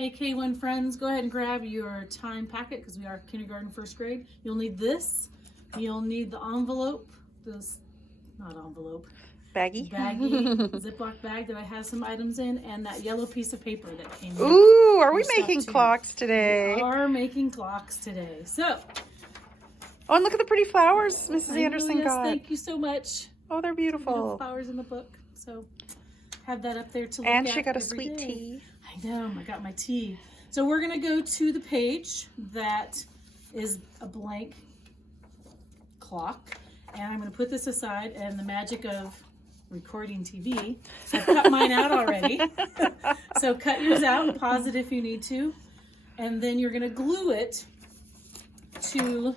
Hey K-1 friends, go ahead and grab your time packet because we are kindergarten first grade. You'll need this. You'll need the envelope, Baggy Ziploc bag that I have some items in, and that yellow piece of paper that came in. Ooh, are we making clocks today? We are making clocks today. So. Oh, and look at the pretty flowers Mrs. Anderson yes, got. thank you so much. Oh, they're beautiful. Flowers in the book, so have that up there to look at. And she got a sweet day. tea. I know, I got my tea. So we're gonna go to the page that is a blank clock, and I'm gonna put this aside, and the magic of recording TV. So I've cut mine out already. So cut yours out, pause it if you need to, and then you're gonna glue it to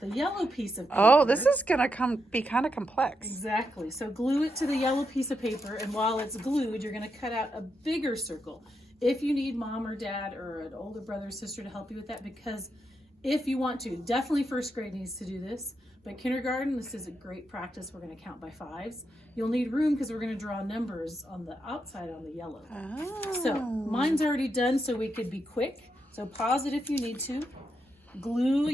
the yellow piece of paper. Oh, this is gonna be kind of complex. Exactly. So glue it to the yellow piece of paper, and while it's glued, you're gonna cut out a bigger circle. If you need mom or dad or an older brother or sister to help you with that, because if you want to, definitely first grade needs to do this, but kindergarten, this is a great practice. We're gonna count by fives. You'll need room because we're gonna draw numbers on the outside on the yellow. Oh. So mine's already done, so we could be quick. So pause it if you need to. Glue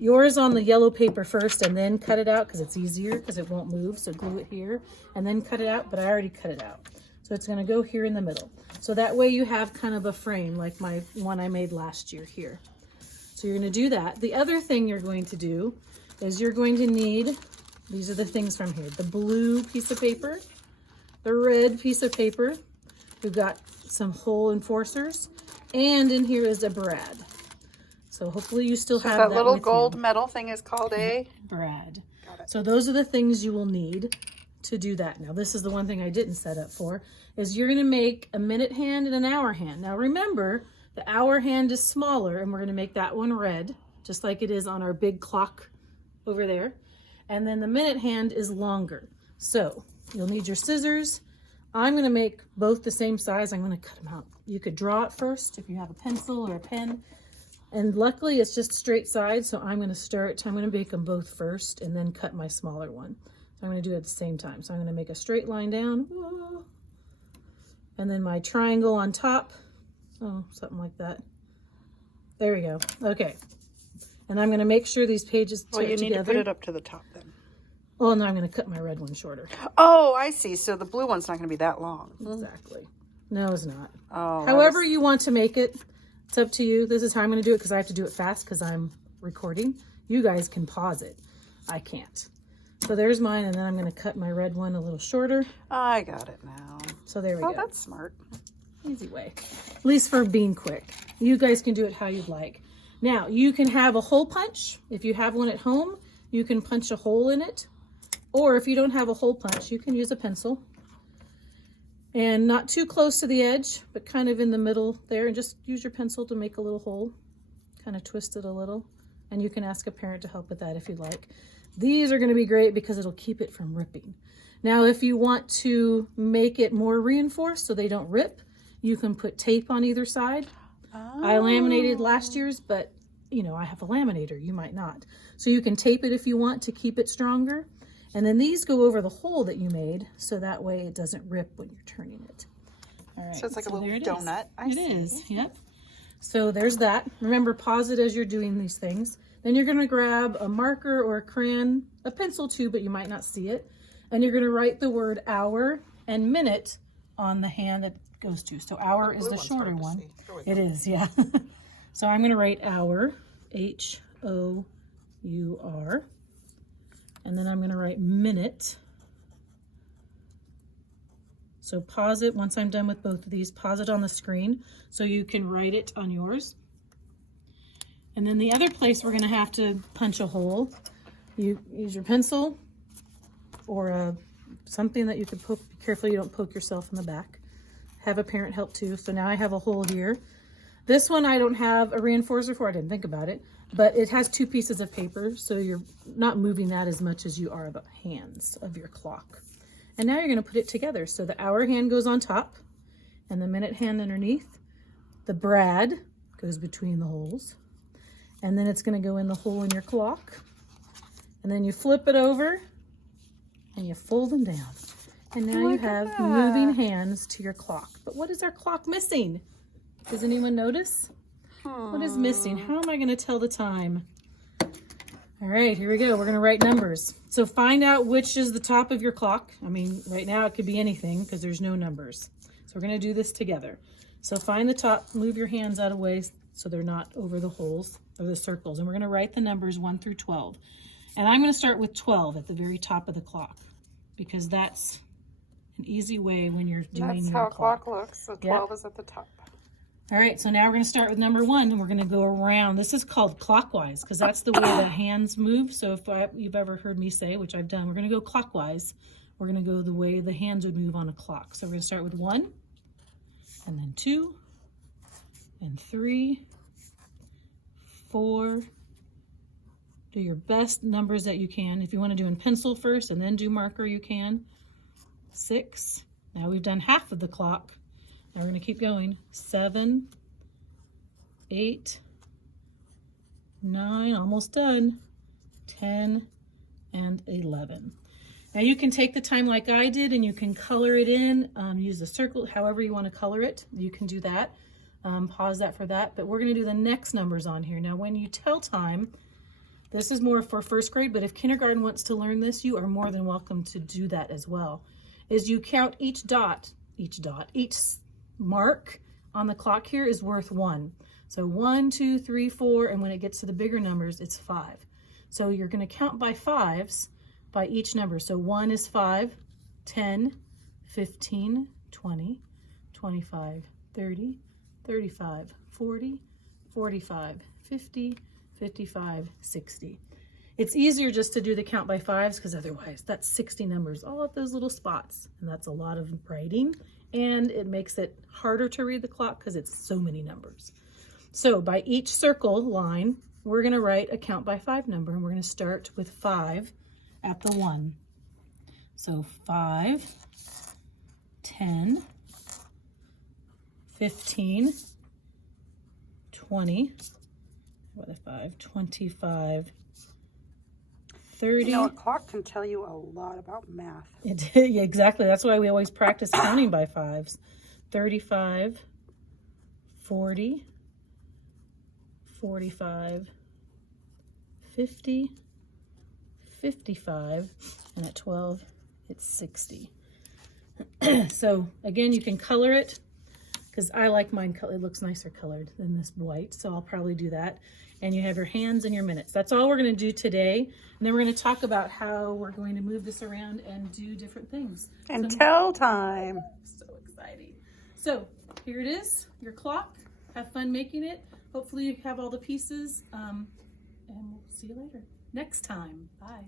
yours on the yellow paper first and then cut it out because it's easier because it won't move. So glue it here and then cut it out, but I already cut it out. So it's gonna go here in the middle. So that way you have kind of a frame like my one I made last year here. So you're gonna do that. The other thing you're going to do is you're going to need, these are the things from here, the blue piece of paper, the red piece of paper. We've got some hole enforcers, and in here is a brad. So hopefully you still have that little with gold you. metal thing is called a brad. Got it. So those are the things you will need to do that. Now this is the one thing I didn't set up for, is you're gonna make a minute hand and an hour hand. Now remember, the hour hand is smaller, and we're gonna make that one red, just like it is on our big clock over there. And then the minute hand is longer. So you'll need your scissors. I'm gonna make both the same size. I'm gonna cut them out. You could draw it first if you have a pencil or a pen. And luckily it's just straight sides, so I'm gonna make them both first and then cut my smaller one. So I'm gonna do it at the same time. So I'm gonna make a straight line down, and then my triangle on top. Oh, something like that. There we go. Okay. And I'm gonna make sure these pages Well, you need together. to put it up to the top then. Oh, no, I'm gonna cut my red one shorter. Oh, I see. So the blue one's not going to be that long. Exactly. No, it's not. Oh. However you want to make it, it's up to you. This is how I'm going to do it because I have to do it fast because I'm recording. You guys can pause it. I can't. So there's mine, and then I'm going to cut my red one a little shorter. I got it now. So there we go. Oh, that's smart. Easy way. At least for being quick. You guys can do it how you'd like. Now, you can have a hole punch. If you have one at home, you can punch a hole in it. Or if you don't have a hole punch, you can use a pencil. And not too close to the edge, but kind of in the middle there. And just use your pencil to make a little hole. Kind of twist it a little. And you can ask a parent to help with that if you'd like. These are going to be great because it'll keep it from ripping. Now, if you want to make it more reinforced so they don't rip, you can put tape on either side. Oh. I laminated last year's, but you know, I have a laminator. You might not. So you can tape it if you want to keep it stronger. And then these go over the hole that you made, so that way it doesn't rip when you're turning it. All right. So it's like a little donut. It is, yep. So there's that. Remember, pause it as you're doing these things. Then you're going to grab a marker or a crayon, a pencil too, but you might not see it. And you're going to write the word hour and minute on the hand that goes to. So hour is the shorter one. It is, yeah. So I'm going to write hour, H-O-U-R. And then I'm going to write minute. So pause it once I'm done with both of these. Pause it on the screen so you can write it on yours. And then the other place we're going to have to punch a hole, you use your pencil or something that you could poke. Be careful you don't poke yourself in the back. Have a parent help too. So now I have a hole here. This one I don't have a reinforcer for. I didn't think about it. But it has two pieces of paper, so you're not moving that as much as you are the hands of your clock. And now you're going to put it together. So the hour hand goes on top, and the minute hand underneath. The brad goes between the holes. And then it's going to go in the hole in your clock. And then you flip it over, and you fold them down. And now you Look at have that. moving hands to your clock. But what is our clock missing? Does anyone notice? What is missing? How am I going to tell the time? All right, here we go. We're going to write numbers. So find out which is the top of your clock. I mean, right now it could be anything because there's no numbers. So we're going to do this together. So find the top, move your hands out of way so they're not over the holes or the circles. And we're going to write the numbers 1 through 12. And I'm going to start with 12 at the very top of the clock because that's an easy way when you're doing That's your how a clock looks. So 12 is at the top. All right, so now we're going to start with number 1, and we're going to go around. This is called clockwise because that's the way the hands move. So if you've ever heard me say, which I've done, we're going to go clockwise. We're going to go the way the hands would move on a clock. So we're going to start with 1, and then 2, and 3, 4. Do your best numbers that you can. If you want to do in pencil first and then do marker, you can. 6. Now we've done half of the clock. Now we're going to keep going. 7, 8, 9, almost done. 10, and 11. Now you can take the time like I did and you can color it in, use the circle, however you want to color it. You can do that. Pause that for that. But we're going to do the next numbers on here. Now when you tell time, this is more for first grade, but if kindergarten wants to learn this, you are more than welcome to do that as well. Is you count each mark on the clock here is worth 1. So 1, 2, 3, 4, and when it gets to the bigger numbers, it's 5. So you're going to count by 5s by each number. So 1 is 5, 10, 15, 20, 25, 30, 35, 40, 45, 50, 55, 60. It's easier just to do the count by 5s because otherwise that's 60 numbers all at those little spots. And that's a lot of writing and it makes it harder to read the clock because it's so many numbers. So by each circle line, we're going to write a count by 5 number and we're going to start with 5 at the 1. So 5, 10, 15, 20, what a 5, 25, 30. You know, a clock can tell you a lot about math. Yeah, exactly. That's why we always practice counting by 5s. 35, 40, 45, 50, 55, and at 12, it's 60. So again, you can color it because I like mine. It looks nicer colored than this white, so I'll probably do that. And you have your hands and your minutes. That's all we're going to do today. And then we're going to talk about how we're going to move this around and do different things. And tell time. So exciting. So here it is, your clock. Have fun making it. Hopefully you have all the pieces. And we'll see you later next time. Bye.